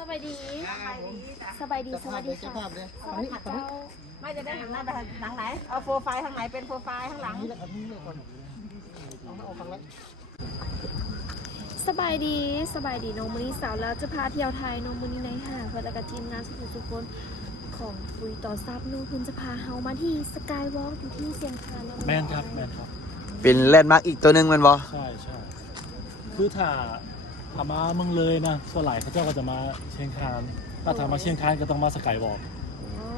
สบายดีสบายดีสวัสดีค่ะภาพเลยสวัสดีค่ะเจ้าไม่จะได้หนังหน้าหนังไหนเอาโปรไฟล์ทางไหนเป็นโปรไฟล์ข้างหลังนี่แหละอันนี้เลยก่อนเอามาเอาฟังแล้วสบายดีสบายดีน้องมือนี้สาวแล้วจะพาเที่ยวไทยน้องมือนี้ในห้างเพื่อนและกับทีมงานสุขุทุกคนของคุยต่อซับนู่นเพื่อนจะพาเฮามาที่สกายวอล์กอยู่ที่เชียงคานน้องแมนครับแมนครับเป็นแลนด์มาร์กอีกตัวหนึ่งแมันบอใช่ใช่คือถ้า ถ้ามาเมืองเลยนะส่วนใหญ่เขาเจ้าก็จะมาเชียงคานถ้าถามมาเชียงคานก็ต้องมาสกายวอล์ก อ๋อ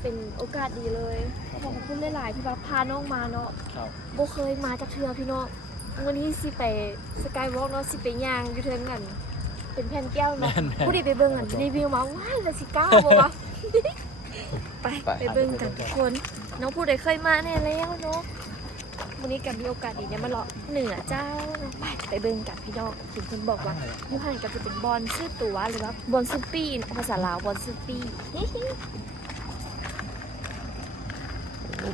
เป็นโอกาสดีเลยขอบคุณหลายๆที่ว่าพาน้องมาเนาะครับโบเคยมาจากเทือพี่น้องวันนี้สิไปสกายวอล์กเนาะสิไปย่างอยู่เทิงกัน เป็นแผ่นแก้วแมเนาะนแมน ผู้ใดไปเบิ่งกันรีวิวมาว้ายเลยสิก้าวบ่วะไป ไปเบิ่งกันทุกคน น้องผู้ใดเคยมาแน่แล้วเนาะ วันนี้กับมีโอกาสดีเนี่ยมาเลาะเหนือเจ้าไปไปเบิ่งกับพี่น้องถึงคนบอกว่ายูฮันก็จะเป็นบอลชื่อตัวหรือว่าบอลซูปี้ภาษาลาวบอลซูปี้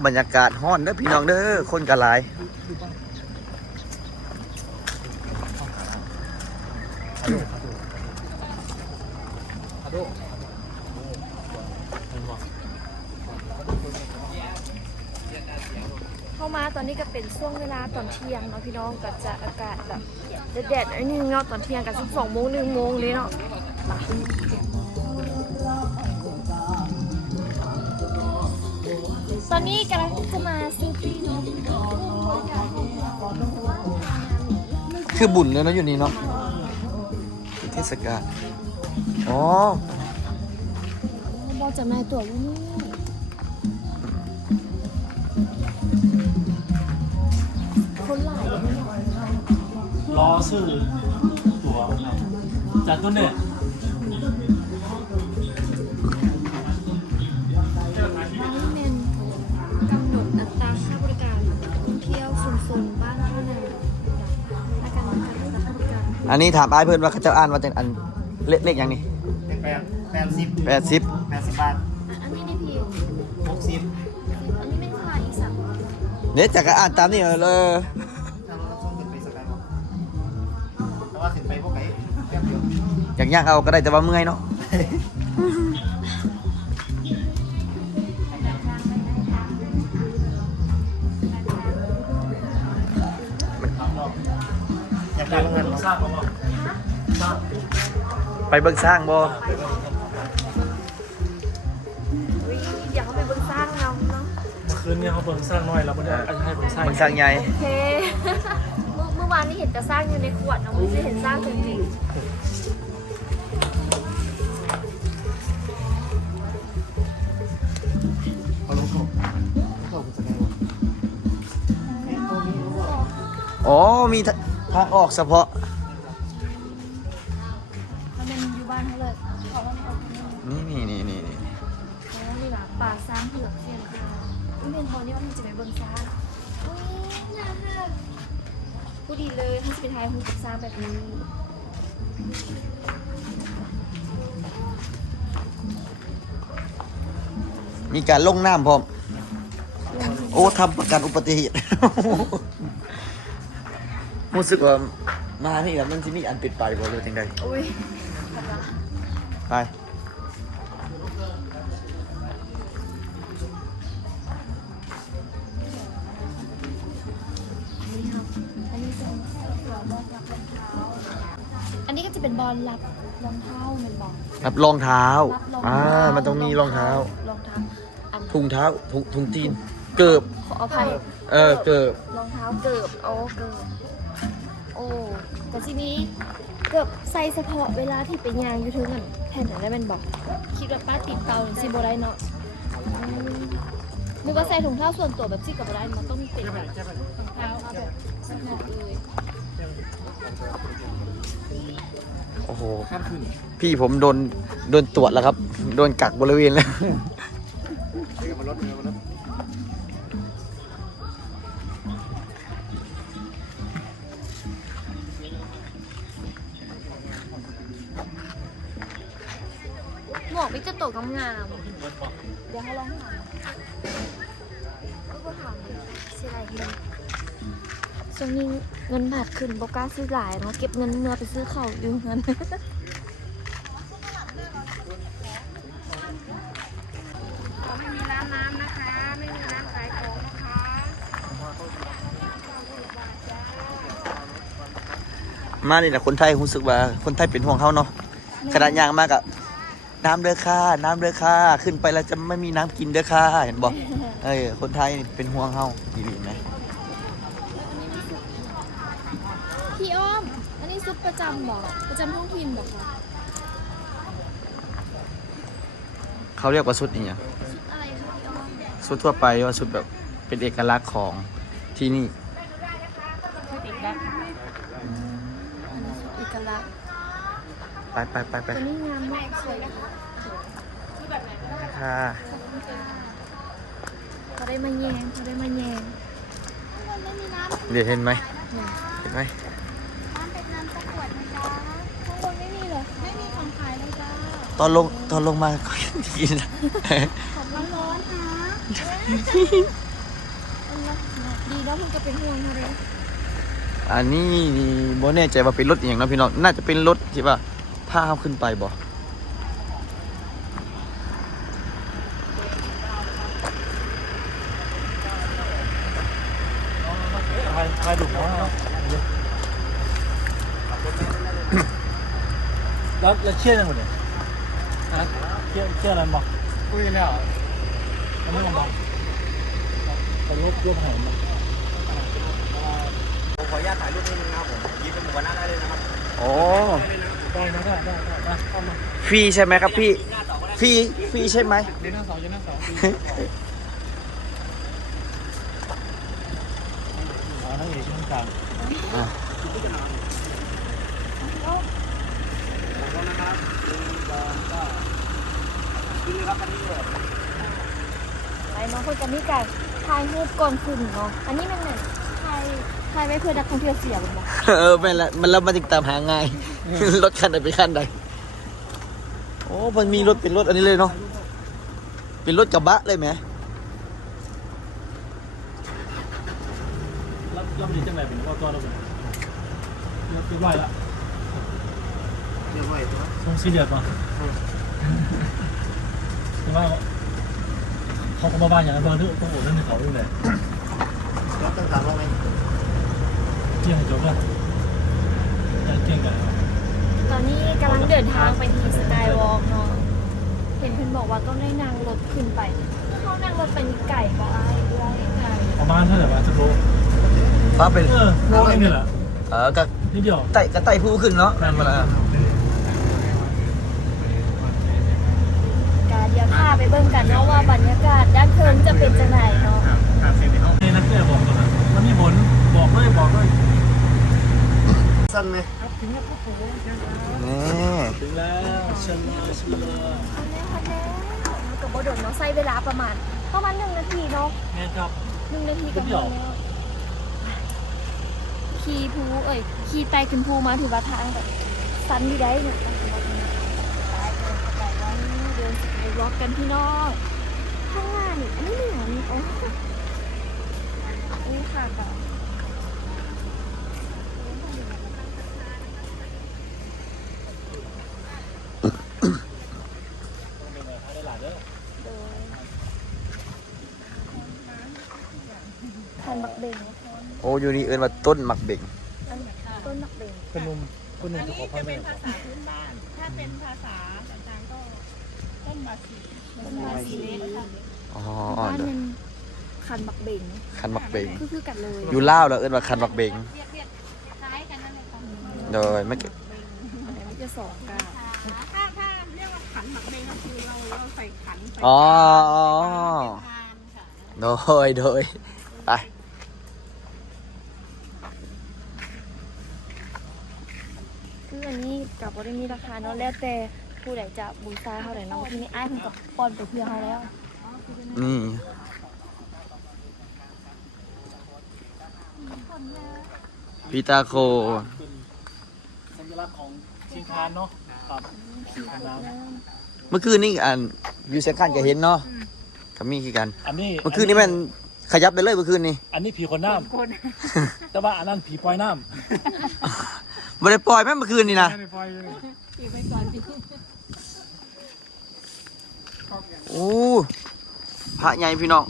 บรรยากาศห้อนเด้อพี่น้องเด้อคนกะหลายอะไร เข้ามาตอนนี้ก็เป็นช่วงเวลาตอนเที่ยงเนาะพี่น้องก็จะอากาศแบบแดดๆอันนึงเนาะตอนเที่ยงกันสักสองโมงหนึ่งโมงเลยเนาะมาตอนนี้กำลังจะมาซื้อปีเนาะคือบุญเลยเนาะอยู่นี่เนาะเทศกาลอ๋อบอกจะแม่ตัวอยู่นี่คน รอซื้อตัวครับจากต้นเนี่ยอันนี้เป็นกำหนดอัตราค่าบริการท่องเที่ยวชุมชนบ้านท่านาและการกำหนดอัตราค่าบริการอันนี้ถามอ้ายเพื่อนว่าเขาเจะอ่านว่าจังอันเลขเลขอย่างนี้แปดแปดสิบแปดสิบแปดสิบบาทอะอันนี้นี่พี่หกสิบอันนี้เป็นค่าอีสักเนี่ยจากก็อ่านตามนี่เออเลย ว่าขึ้นไปพวกไหนแป๊บเดียวอย่างย่างเอาก็ได้แต่ว่าเมื่อยเนาะ อยากได้โรงงานเหรอสร้างมาบอกสร้างไปเบิ่งสร้างบ่อุ๊ยอยากเข้าไปเบิ่งสร้างเราเนาะเมื่อคืนเนี่ยเขาเบิ่งสร้างน้อยแล้วมันเนี่ยให้เบิ่งสร้างเบิ่งสร้างใหญ่โอเค เมื่อวานนี้เห็นแต่สร้างอยู่ในขวดนะไม่ได้เห็นสร้างจริงเขาลงอ๋อมีทางออกเฉพาะ ดีเลยถ้าจะเป็นไทยคงจะสร้างแบบนี้ มีการลงน้ำพร้อม โอ้ทำประกันอุบัติเหตุ รู้สึกว่ามานี่แล้วมันจะมีอันปิดไปบ่เลยจังใดอุ้ยขอบคุณไป นี้ก็จะเป็นบอลรับรองเท้าเหมือนบอลครับรองเท้า รับรองอ่า เท้ามันต้องมีรองเท้า รองเท้าอันถุงเท้าถุงถุงตีน เกิบ ขออภัยเออ เกิบ รองเท้าเกิบโอ้เกิบโอ้แต่ทีนี้เกิบใส่เฉพาะเวลาที่ไปยางอยู่ถึงกันแผ่นอะไรมันบอก คิดว่าป้าติดเตาหรือซิโบได้เนาะอืมนึกว่าใส่ถุงเท้าส่วนตัวแบบซิกับอะไรมันต้องเป็นแบบถุงเท้าเอาแบบเฉพาะเลย โอ้โหข้ามขึ้นพี่ผมโดนโดนตรวจแล้วครับ โดนกักบริเวณแล้ว เดี๋ยวมารถเดี๋ยวมารถหมวกมิจะตกงามๆเดี๋ยวให้ลองถา ช่วงนี้เงินบาทขึ้นบกล้าซื้อหลายเนาะเก็บเงินเมื่อไปซื้อข้าวอยู่เงินไม่มีร้านน้ำนะคะ ไม่มีร้านขายของนะคะมานี่นะคนไทยรู้สึกว่า คนไทยเป็นห่วงเขาเนาะขนาดยางมากอะน้ำเด้อค่ะ น้ำเด้อค่ะ ขึ้นไปแล้วจะไม่มีน้ำกินเด้อค่ะ เห็นบอกเออคนไทยเป็นห่วงเขาดีดีไหม พี่อ้อม อันนี้ ซุปประจำบอกประจำท้องถิ่นบอกค่ะเขาเรียกว่าสุดนี่ไงซุปอะไรคะพี่อ้อมสุดทั่วไปว่าสุดแบบเป็นเอกลักษณ์ของที่นี่คือติดแล้วอันนี้ซุปเอกลักษณ์ไปไปไปไปตัวนี้งามมากสวยนะคะค่ะเขาได้มาแยงเขาได้มาแยงเดี๋ยวเห็นไหมเห็นไหม ข้างบนไม่มีเหรอ ไม่มีของขายเลยจ้า ตอนลงตอนลงมาก็ยังกินของร้อนๆนะดีเนาะมันก็เป็นห่วงเขาเลยอันนี้นี่โบแน่ใจว่าเป็นรถอหย่างเนาะพี่น้องน่าจะเป็นรถที่ว่าพาเขาขึ้นไปบ่ทายทายดุเขาเนาะแล้วแล้วเชื่อยังไงเนี่ย ฮะเชื่อเชื่ออะไรบอกคุยแล้วอันนี้มันบอกไปลบยกแห่งมาผมขออนุญาตถ่ายรูปนิดนึงนะครับผมยิ้มเป็นหมูกระทะได้เลยนะครับโอ้ได้นะได้ได้ได้ได้เข้ามาฟรีใช่ไหมครับพี่ฟรีฟรีใช่ไหมเดินหน้าเสาเดินหน้าเสาอ๋อนั่นเองช่องกลาง อะ ไปเนาะคนกันนี่กันถ่ายรูปก่อนขึ้นเนาะ อันนี้มันเนี่ยถ่ายถ่ายไว้เพื่อนักท่องเที่ยวเสียเป็นบอกเออไม่ละมันเรามาติดตามหาง่าย รถคันไหนไปคันใดโอ้มันมีรถเป็นรถอันนี้เลยเนาะ เป็นรถกระบะเลยไหมแล้วแล้วมันจะจังไรเป็นว่าตัวเราเป็นเรียบร้อยละเรียบร้อยตัวทรงสี่เหลี่ยมป่ะแต่ว่า เขาก็มาบ้านอย่างนั้นตอนนี้ต้องโอดเรื่องในเขาด้วยเลยรถต่างๆว่าไหมเที่ยงจบละเที่ยงกันตอนนี้กำลังเดินทางไปที่สกายวอล์กเนาะ เห็นเพื่อนบอกว่าต้องได้นั่งรถขึ้นไปเขานั่งรถเป็นไก่บ่อ้ายเอื้อยไก่ประมาณเท่าไหร่วะจะโลฟ้าเป็นเออโลเองนี่แหละเออก็นิดเดียวไต่กระไต่ผู้ขึ้นเนาะนั่นมาแล้ว กาเดียวพา ไปเบิ่งกันเนาะว่าบรรยากาศด้านเทิงจะเป็นจังไหนเนาะครับเสร็จในห้องนี่นักเที่ยวบอกก่อนนะมันมีผลบอกเลยบอกเลยสั้นไหมถึงแล้วเชิญเลยเชิญเลยอันนี้ค่ะแนนกับบดนเนาะใช้เวลาประมาณประมาณหนึ่งนาทีเนาะไงครับหนึ่งนาทีก็พเดี๋อยวแล้วขี่ภูเอ้ยขี่ไตขึ้นภูมาถือว่าทางแบบสันอยู่ได้เนี่ย วอล์กกันพี่น้องข้างหน้านี่อันนี้เหนือนี่โอ้อันนี้ค่ะกับได้หลายเด้อโดยพันบักเบงโอ้อยู่นี่เอินว่าต้นหมักเบ่งอันต้นบักเบงเป็นนุ่มเป็นนุ่มอันจะขอนี้พ่อจะแม่เป็นภาษาพื้นบ้าน ถ้าเป็นภาษาต่างๆก็ ต้นบาสีต้นบาสีเล็กค่ะอ๋อบ้านยังคันบักเบงคันหมักเบ่งคือคือกันเลยอยู่ล่าวแล้วเอินว่าคันหมักเบ่งเรียกเรียกคล้ายกันนั่นเลยค่ะโดยไม่เก็บอันนี้จะสองเก้าถ้าถ้าเรียกว่าขันหมักเบงก็คือเราเราใส่ขันใส่อ๋อทานค่ะโดยโดยไปคืออันนี้กับบริมีราคาเนาะแล้วแต่ ผู้ใดจะบูชาเท่าไหร่เนาะทีนี้อ้ายเพิ่นก็ป้อนไปเพื่อเขาแล้ว นี่ พีตาโค สัญลักษณ์ของเชียงคานเนาะครับสีน้ำเมื่อคืนนี่อันวิวเซคันก็เห็นเนาะก็มีคือกันอันนี้เมื่อคืนนี่มันขยับไปเลยเมื่อคืนนี่อันนี้ผีคนน้คนำแต่ว่าอันนั้นผีปล่อยน้บ่ได้ปล่อยแม่เมื่อคืนนี่นะอยู่ไปก่อนดิ โอ้พระใหญ่พี่น้อง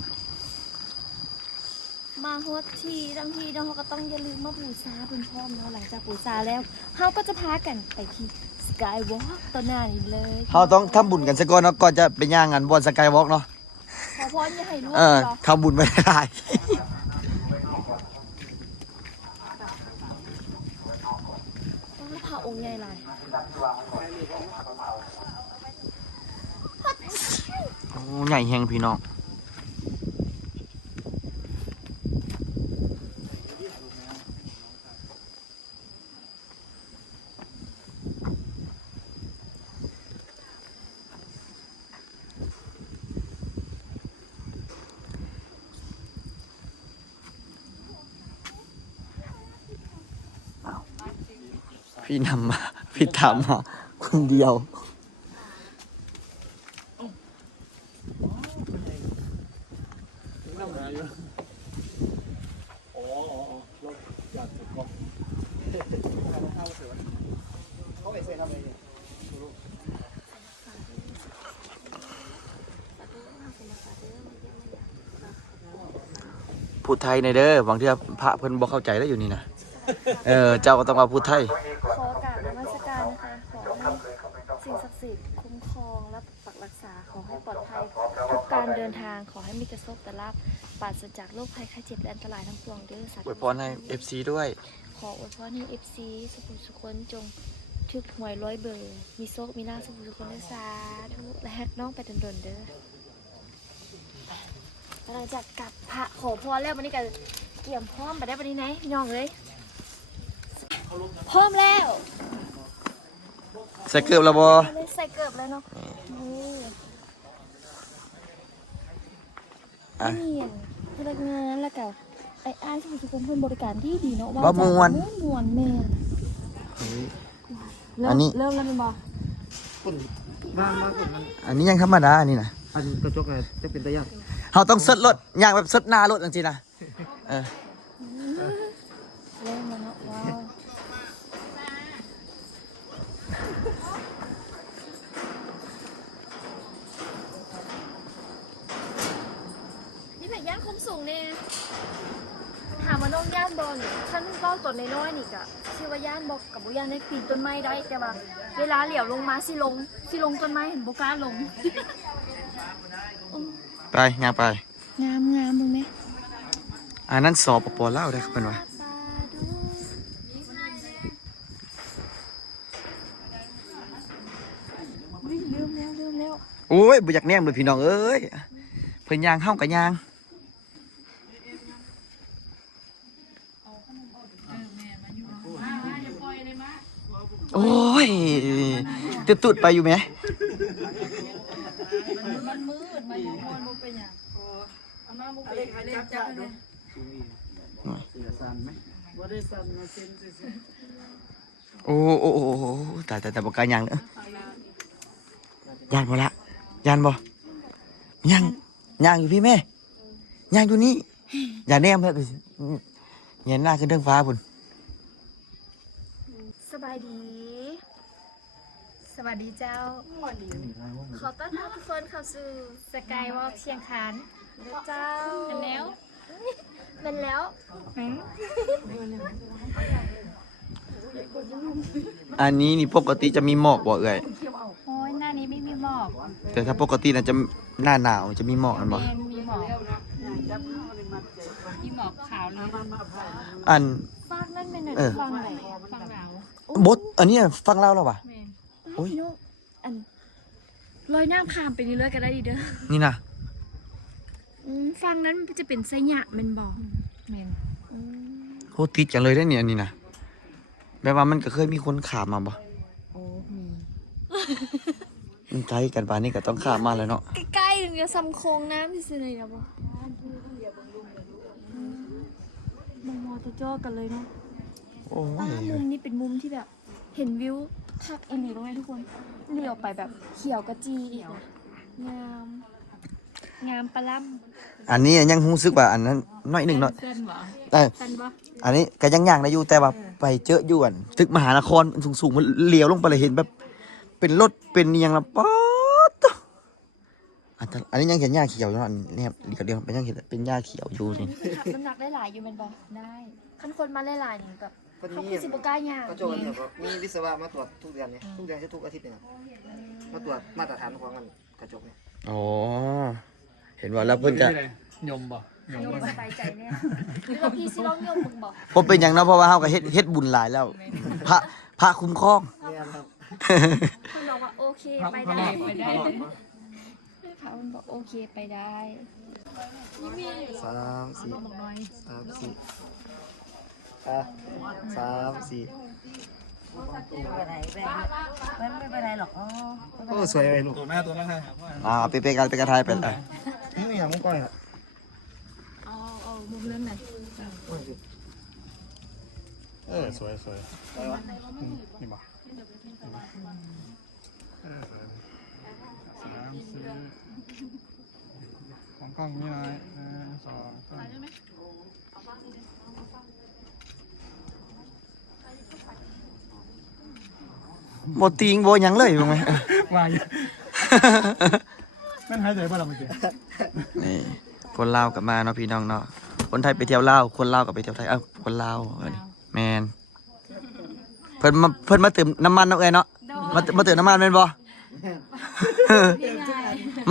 มาฮดทีทั้งทีเนาะเขาก็ต้องอย่าลืมมาปูซาเป็นพร้อมเนาะหลังจากปูซาแล้วเขาก็จะพากันไปที่สกายวอล์กต่อหน้านี้เลยเราต้องทำบุญกันซะก่อนเนาะก่อนจะไปย่างกันบนสกายวอล์กเนาะ ขอพรอย่าให้ลูกเออเหรอทำบุญไม่ได้ ต้องพาองค์ใหญ่หลาย โอ้ ใหญ่แหงพี่น้องพี่นำมา พี่ทำมาคนเดียว อ๋ออ๋ออ๋อเราอยากจะบอก เขาไปเซ่ทำอะไรเนี่ย พูดไทยในอยเด้อบางทีพระเพิ่นบ่เข้าใจแล้วอยู่นี่นะเออเจ้าก็ต้องมาพูดไทย ขอกราบนมัสการนะคะ ขอให้สิ่งศักดิ์สิทธิ์คุ้มครองและปกปักรักษา ขอให้ปลอดภัยทุกการเดินทาง ขอให้มีกระโชคแต่ลาบปราศจากโรคภัยไข้เจ็บและอันตรายทั้งปวงเด้อสาธุอวยพรให้ FC ด้วย ขออวยพรให้ FC สุขุมสุขคนจงทึกหวยร้อยเบอร์ มีโชคมีลาภสุขุมสุขคนเด้อสาธุและแฮกน้องไปดนๆเด้อ หลังจากกลับพระขอพรแล้ววันนี้ก็เกี่ยมพร้อมไปได้วันนี้ไหนพี่น้องเลยพร้อมแล้วใส่เกือบแล้วบ่เอาเลยใส่เกือบเลยเนาะนี่อะเนียนพนักงานแล้วก็ไอ้อ้ายที่สุขุมเพิ่นบริการที่ดีเนาะบ่ม่วนมวนแม่นเริ่มอันนี้เริ่มแล้วแมันบ่คนบ้างบ้างคนมันอันนี้ยังธรรมดาอันนี้นะอันกระจกอะไรจะเป็นตะยัก เราต้องเซิดรถอยางแบบเซิดหน้ารถจังซี่นะเออเริ่มแล้วเนาะว้าวนี่แผ่ย่านคุ้มสูงเนี่ยถามว่าน้องย่านบอลฉันก็ตัวน้อยๆนี่กะชื่อว่าย่านบอกกับบุย่านได้ปีนต้นไม้ได้แต่ว่า เวลาเหลียวลงมาสิลงสิลงต้นไม้เห็นบุก้าลง ไปงานไป งามงามมึงไหมอันนั้นสปปลาวได้ครับเพิ่นว่าอุ้ยลืมแล้วลืมแล้วโอ้ยบ่อยากแนมเลยพี่น้องเอ้ยเพิ่นย่างเฮากับย่างโอ้ยจะตุดไปอยู่ไหม โอ้โอ้โอ้โอ้แต่แต่แต่บอกกล้ารยังเนอะยานบ่ละยานบ่ยังยังอยู่พี่แม่ยังอยู่นี่อย่าแนมเถอะเห็นหน้าขึ้นเรื่องฟ้าพุ่นสบายดี สวัสดีเจ้า ขอต้อนรับทุกคนเข้าสู่สกายวอล์กเชียงคาน เจ้าเป็นแล้วเป็นแล้วอันนี้นี่ปกติจะมีหมอกบ่เอ่ยโอ้ยหน้านี้ไม่มีหมอกแต่ถ้าปกติน่ะจะหน้าหนาวจะมีหมอกกันบ่เอ็นมีหมอกมีหมอกขาวเลยอันฟากนั่นเป็นหนึ่งเออฟังไหนฟังหนาวบดอันนี้ฟังเล่าแล้วป่ะแม่นโอ้ยพี่นุอันลอยน้ำข้ามไปนี่เลยก็ได้ดีเด้อนี่นะอืม ฟังนั้นมันจะเป็นไสยะแมันบอกแม่นโคตรติดจังเลยได้อเนี่ยอันนี่นะแปลว่ามันก็เคยมีคนขามมาบ่โอ้มีมันไกลกันป่านนี้ก็ต้องขามมาแล้วเนาะใกล้ๆถึงจะซ้ำโค้งน้ำที่สุดเลยนะบอมองมอตัวจ้อกันเลยเนาะโอ้ป้ายมุมนี้เป็นมุมที่แบบ เห็นวิวทักอินดีตรงนี้ทุกคนเลี้ยวไปแบบเขียวกระจีอีกนะงาม งามปลาล่อันนี้ยังรู้สึกว่าอันนั้นน้อยหนึ่งเนาะเส้นบ่เอ้ยเส้นบ่อันนี้ก็ยังย่างได้อยู่แต่ว่าไปเจออยู่อันตึกมหานครสูงๆมันเลี้ยวลงไปเลยเห็นแบบ เป็นรถเป็นอหยังละป๊อดอันตอันนี้ยังเห็นหญ้าเขียวอยู่เนาะอันนี้ครับเดี๋ยวเดี๋ยวเป็นยังเห็นเป็นหญ้าเขียวอยู่นี่ ขับน้ำหนักได้หลายอยู่เป็นบอกได้ขั้นคนมาหลายๆนี่แบบคนเขานี้คือสิบก้ายางก็โจนเนี่ยบอกมีวิศวะมาตรวจทุกเดือนเนี่ยทุกเดือนจะทุกอาทิตย์เนี่ยมาตรวจมาตรฐานของมันกระจกเนี่ย อ๋อ เห็นว่าแล้วเพิ่นจะ ยมบ่ยมโยมบ่สบายใจเนี่ยหรือว่าพี่สิลองโยมมึงบอกผมเป็นอย่างเนั้นเพราะว่าเฮาก็เฮ็ดเฮ็ดบุญหลายแล้ว พระพระคุ้มครองเนี่ยครับคุณบอกว่าโอเคไปได้ไปได้เขาบอกโอเคไปได้สามสี่สามสี่อะสามสี่ไม่เป็นไรหรอกอ๋อโอ้สวยเลยลูกตัวหน้าตัวหน้าอ่าไปไปกันไปกระทายไปเลยนี่อย่างมุ้งก้อยครับเอาเอามุมนั้นหน่อยเออสวยสวยสวยวะนี่บ่เออสวยสามสี่ของกล้องนี่นะหนึ่งสองสามบ่ติงบ่หยังเลยรู้ไหมมาอยู่ แม่นหายใจป่ะเราเมื่อกี้นี่ คนลาวกลับมาเนาะพี่น้องเนาะ คนไทยไปเที่ยวลาว คนลาวกลับไปเที่ยวไทย เอ้า คนลาวเอ้ยแมนเพิ่นมาเพิ่นมาเติมน้ำมันเนาะเอ้ยเนาะ มามาเติมน้ำมันแม่นบ่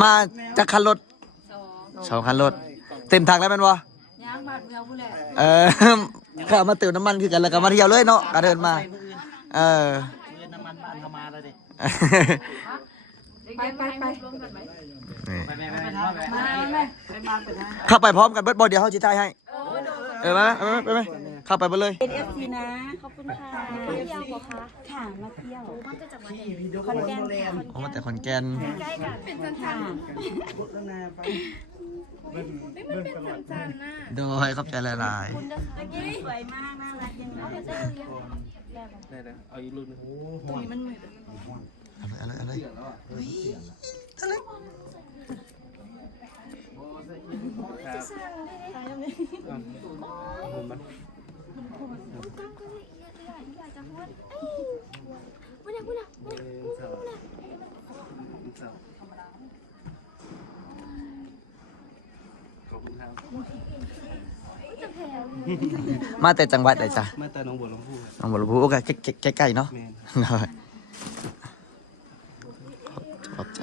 มาจากคันรถสองคันรถ เต็มถังแล้วแม่นบ่ยางบาดเมืองผู้แหละเออข้ามาเติมน้ำมันคือกันแล้วก็มาเที่ยวเลยเนาะก็เดินมา เออน้ำมันบ้านเขามาแล้วดิ ไปไปไปนี่ไปไปไปมาไหมไปมาไป นะเข้าไปพร้อมกันเบิดบ่เดี๋ยวเฮาสิถ่ายให้ เออมาไปไหมไปไหมเข้าไปเบ่เลย เป็นเอฟซีนะ ขอบคุณค่ะมาเที่ยวบอกค่ะค่ะมาเที่ยวมาจะจากวันไหนคอนแกนค่ะโอ้แต่ขอนแก่นใกล้กันเป็นสันค่ะโดยขอบใจหลายๆคุณนะคะสวยมากน่ารักยังไงเอาไปเจอเรียงแบบได้เลยเอาอีกลูกนึงตรงนี้มันๆเอาเลยเอาเลยเอาเล ยจะสร้างได้ไหมผมมันกล้องก็ละเอียดเลยอยากจะพูดเอ้ยพูดนะพูดนะพูดนะพูดนะพูดนะขอบคุณครับจะแพ้มาแต่จังหวัดไหนจ้ะมาแต่น้องบัวลำพูน้องบัวลำพูโอ้ใกล้ๆใกล้ๆเนาะ แมน ได้ขอบใจ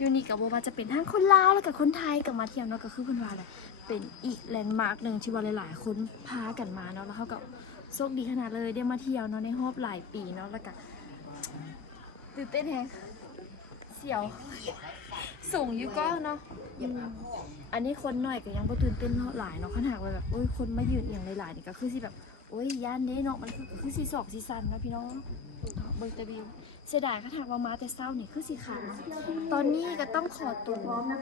ยูนิกับโบว่าจะเป็นทั้งคนลาวแล้วกับคนไทยกับมาเที่ยวเนาะก็คือเพิ่นว่าแหละเป็นอีกแลนด์มาร์กหนึ่งที่ว่าหลายๆคนพากันมาเนาะแล้วเขาก็โชคดีขนาดเลยได้มาเที่ยวเนาะในรอบหลายปีเนาะแล้วก็ตื่นเต้นแฮงเสียว สูงอยู่ก็เนาะอันนี้คนหน่อยก็ยังบ่ตื่นเต้นเนาะหลายเนาะขนาดว่าแบบโอ้ยคนมายืนอย่างหลายๆนี่ก็คือสิแบบโอ้ยย่านเด้เนาะมันคือสีสอกสีสันเนาะพี่น้องเบิ่งแตะวิว เสียดายขนาดว่ามาแต่เช้านี่คือสีขาวตอนนี้ก็ต้องขอตัว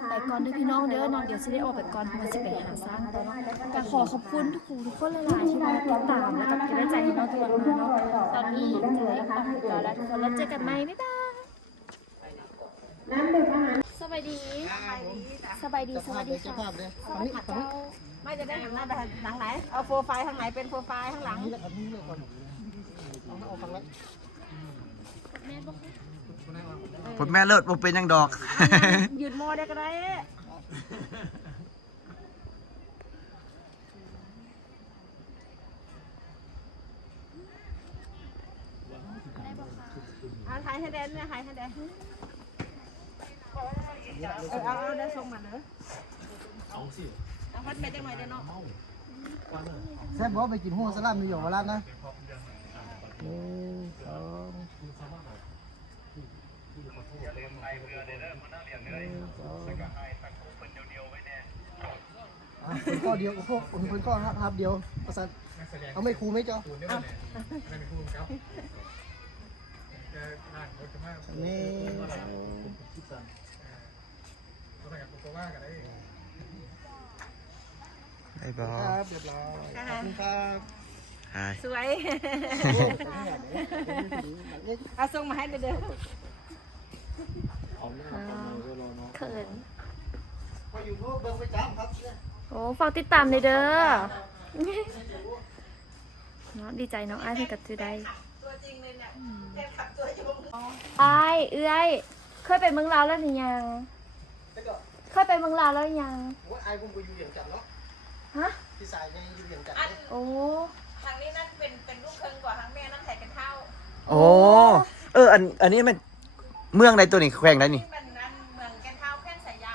ไปก่อนเด้อพี่น้องเด้อเนาะเดี๋ยวสิได้ออกไปก่อนเพราะว่าสิไปหาสร้างต่อเนาะก็ขอขอบคุณทุกคนทุกคนหลายๆที่มาติดตามแล้วก็เป็นกำลังใจให้น้องตลอดมาเนาะตอนนี้จะได้ออกไปก่อนแล้วทุกคนแล้วเจอกันใหม่บ๊ายบายน้ำดื่มอาหารสบายดี สบายดีสวัสดีค่ะสวัสดีเจ้าไม่จะได้หันหน้าไปทางไหน เอาโปรไฟล์ทางไหนเป็นโปรไฟล์ข้างหลังนี่แหละครับนี่แหละคนออกฟังแล้ว ม่บอกผลแม่เลิศบ่เป็นหยังดอกหยุดโมได้ก็ได้เอาถ่ายให้แดนเนี่ยถ่ายให้แดนเออเอาเอาได้ส่งมาเนอะเอาสิเอาพัดไปจังหน่อยเดี๋ยวเนาะแซ่บบอกไปกินหัวสลัมนิ วยอร์กมาแล้วนะคนข้อเดียวพวกคนข้อครับครับเดียวประสานเอาไม่ครูไหมจ๊อนี่ได้บ่ครับเรียบร้อยขอบคุณครับ สวยเอาส่งมาให้เด้อเขินพออยู่พวกเบิ้งไปจ้ำครับโอ้ฝากติดตามเลยเด้อเนาะดีใจเนาะอ้ายเพิ่นกับจือได้อ้ายเอื้อยเคยไปเมืองลาวแล้วหรือยังแล้วก็เคยไปเมืองลาวแล้วหรือยังว่าไอ้ผมไปอยู่เวียงจันทน์เนาะฮะพี่สายยังอยู่เวียงจันทน์โอ้ ทางนี้นั่นเป็นเป็นลูกครึ่งกว่าทางแม่นั่นแทนกันเท่าโอ้เออ อันอันนี้มันเมืองใดตัวนี้แขวงใดนี่ที่เป็นนั่นเมืองกันเท่าแค่นสายะ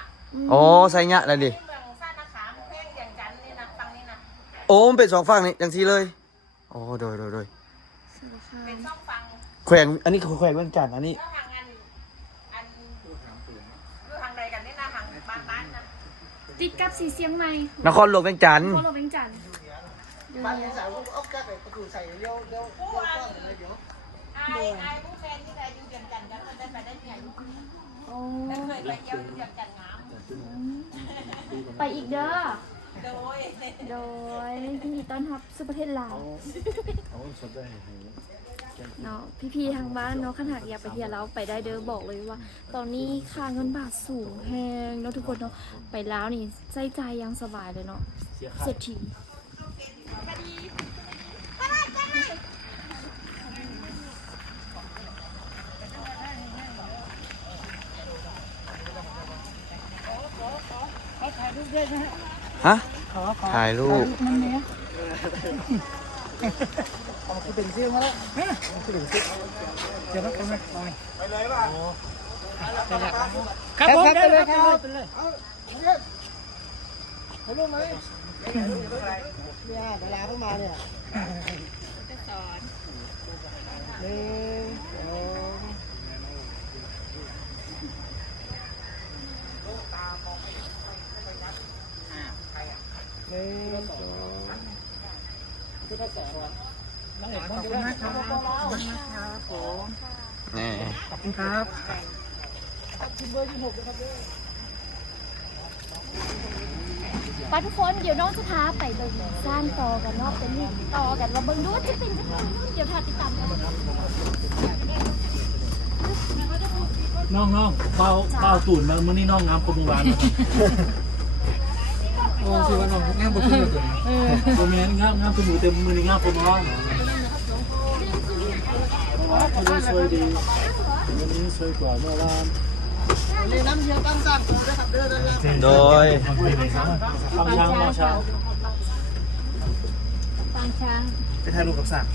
โอ้ไซยะนั่นดิที่เมืองซ่านนาขามแพงอย่างจันนี่นะฟังนี่นะโอ้มันเป็นสองฝั่งนี่จังซี่เลย โอ้โดยโดยโดยสวัสดีค่ะเป็นช่องฟังแขวงอันนี้คือแขวงเวียงจันทน์อันนี้ แล้วทางอันอันอยู่ทางใดกันนี่นะทางบ้านบ้านนะติดกับสีเสียงใหม่นครหลวงเวียงจันทน์โคโลเวงจันทร์เดี๋ยว บ้านพี่สายผมก็อาแก๊สไประตูใส่เลี้ยวเลี้ยวเลี้ยวก้อนอะไรเดี๋ยวไอ้ไอ้ผู้แฟนที่ใดอยู่เดียงจันกันมันได้ไปได้ไหนโอ้ไม่เคยไปเที่ยวอยู่เดียงจันงามไปอีกเด้อโดยโดยยินดีต้อนรับสู่ประเทศลาวเนาะพี่ๆทางบ้านเนาะขนาดอยากไปเที่ยวแล้วไปได้เด้อบอกเลยว่า ตอนนี้ค่าเงินบาทสูงแพงเนาะทุกคนเนาะไปแล้วนี่ใจใจยังสบายเลยเนาะเสียค่าเศรษฐี ฮะถ่ายรูปเอาคือเป็นชื่อมาแล้วคือเป็นชื่อเดี๋ยวไปไหมไปเลยป่ะครับผมไปเลยครับไปเลยเอาให้ลูกไหม เนี่ยเวลาเข้ามาเนี่ยจะสอนหนึ่งสองหนึ่งสองขอบคุณมากครับขอบคุณมากครับผมนี่ขอบคุณเบอร์ที่หกนะครับ ไปทุกคนเดี๋ยวน้องจะพาไปเบิ่งสร้างต่อกันเนาะเป็นนี่ต่อกันว่าเบิ่งดูว่าจะเป็นจะเป็นเดี๋ยวพาติดตามกันน้องน้องเบาเบาตูนมามื้อนี้น้องงามคนโบราณนะครับโอ้คือว่าน้องงานบุญคุณเลยโมเมนต์งามงามคือหมูเต็มมือนี้งามคนโบราณวันนี้สวยดีวันนี้สวยกว่าเมื่อวานเรีย น้ำเชียร์ตั้งสร้างตัวด้วยครับเด้อเด้อเด้อโดยทำช้างช้างปางช้างไปถ่ายรูปกับสร้าง